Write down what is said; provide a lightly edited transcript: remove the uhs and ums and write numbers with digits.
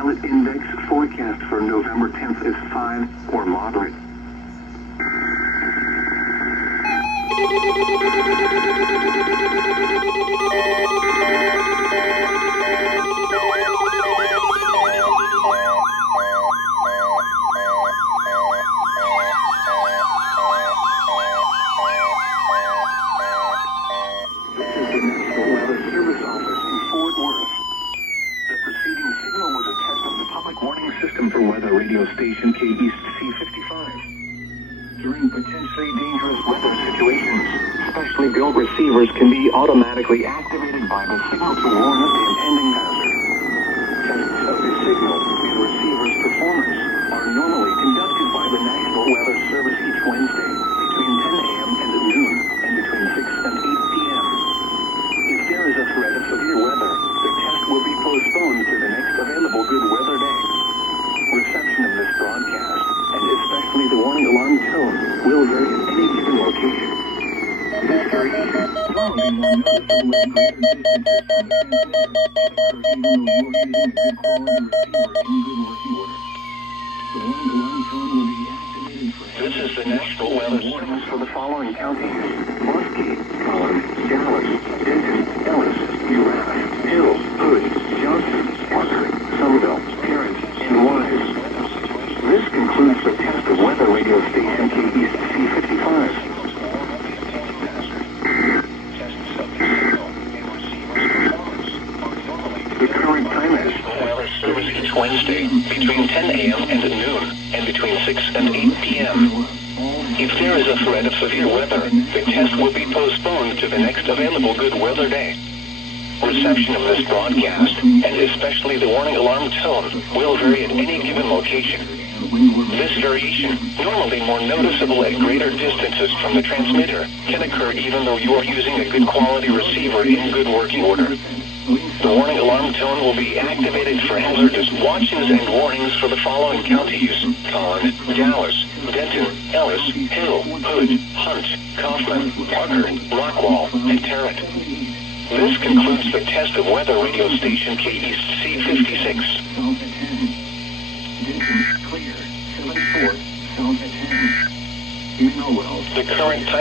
Index forecast for November 10th is 5 or moderate. For weather radio station KEC55. During potentially dangerous weather situations, specially built receivers can be automatically activated by the signal to warn of the impending hazard. Tests of the signal and receiver's performance are normally conducted by the National Weather Service each Wednesday between 10 a.m. and noon and between 6 and 8 p.m. If there is a threat of severe weather, the test will be postponed to the next available good weather day. Reception of this broadcast, and especially the warning alarm tone, will vary at any given location. This variation normally more noticeable at greater distances from the transmitter can occur even though you are using a good quality receiver in good working order. The warning alarm tone will be activated for... This is the National Weather Service for the following counties: Bosque, Collin, Dallas, Denton, Ellis, Giraffe, Hill, Hood, Johnson, Parker, Somerville, Tarrant, and Wise. This concludes the test of weather radio station KEC55. The current time is weather service each Wednesday between 10 a.m. and noon and between 6 and 8 p.m. If there is a threat of severe weather, the test will be postponed to the next available good weather day. Reception of this broadcast, and especially the warning alarm tone, will vary at any given location. This variation, normally more noticeable at greater distances from the transmitter, can occur even though you are using a good quality receiver in good working order. The warning alarm tone will be activated for hazardous watches and warnings for the following counties: Collin, Dallas, Denton, Ellis, Hill, Hood, Hunt, Kaufman, Parker, Rockwall, and Tarrant. This concludes the test of weather radio station KEC56. South at 10. Denton, clear. 74, south at 10. The current time